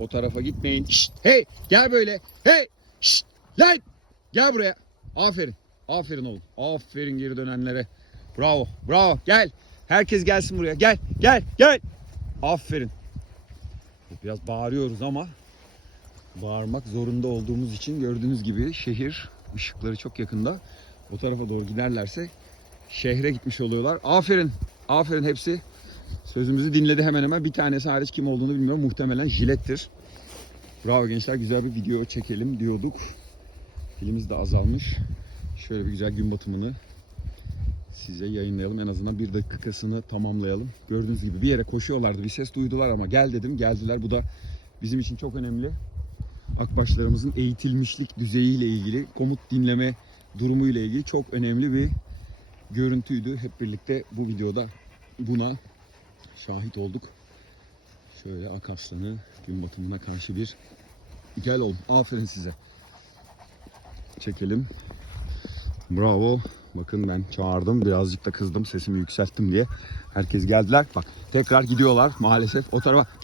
O tarafa gitmeyin. Şşt, hey gel böyle. Hey şşt, lan gel buraya. Aferin. Aferin oğlum. Aferin geri dönenlere. Bravo. Bravo. Gel. Herkes gelsin buraya. Gel. Gel. Gel. Aferin. Biraz bağırıyoruz ama bağırmak zorunda olduğumuz için gördüğünüz gibi şehir ışıkları çok yakında. O tarafa doğru giderlerse şehre gitmiş oluyorlar. Aferin. Aferin hepsi. Sözümüzü dinledi hemen hemen. Bir tanesi hariç kim olduğunu bilmiyorum. Muhtemelen jilettir. Bravo gençler. Güzel bir video çekelim diyorduk. Pilimiz de azalmış. Şöyle bir güzel gün batımını size yayınlayalım. En azından bir dakikasını tamamlayalım. Gördüğünüz gibi bir yere koşuyorlardı. Bir ses duydular ama gel dedim. Geldiler. Bu da bizim için çok önemli. Akbaşlarımızın eğitilmişlik düzeyiyle ilgili, komut dinleme durumuyla ilgili çok önemli bir görüntüydü. Hep birlikte bu videoda buna şahit olduk. Şöyle Akaslan'ı gün batımına karşı bir gel oğlum. Aferin size. Çekelim. Bravo. Bakın ben çağırdım. Birazcık da kızdım. Sesimi yükselttim diye. Herkes geldiler. Bak tekrar gidiyorlar maalesef. O tarafa